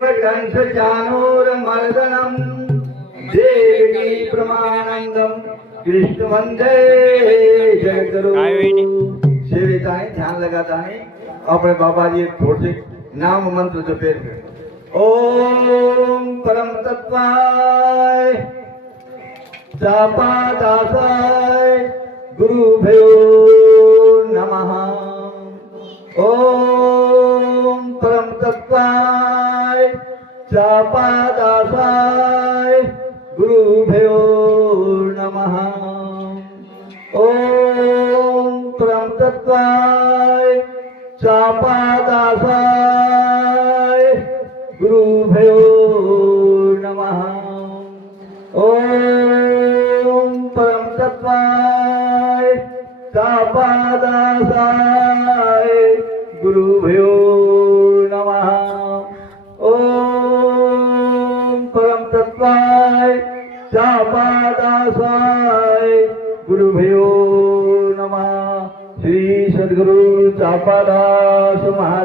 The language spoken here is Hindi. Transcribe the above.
कंसचानूरमर्दनम देवी प्रमानंदम कृष्ण वंदे जगद्गुरु। सेविताएं ध्यान लगाता है अपने बाबा जी थोड़े नाम मंत्र जपे। ओम परम तत्वाय जापादासाय गुरुभ्यो नमः। ओम परम तत्वाय जापादासाय गुरुभ्यो नमः। ओम परम तत्वाय जापादासाय गुरुभ्यो नमः। ओम परम तत्वाय जापादासाय गुरुभ्यो नमः। ओम परम तत्वाय जापादासाय गुरुभ्यो नमः। श्री सद्गुरु जापादास महा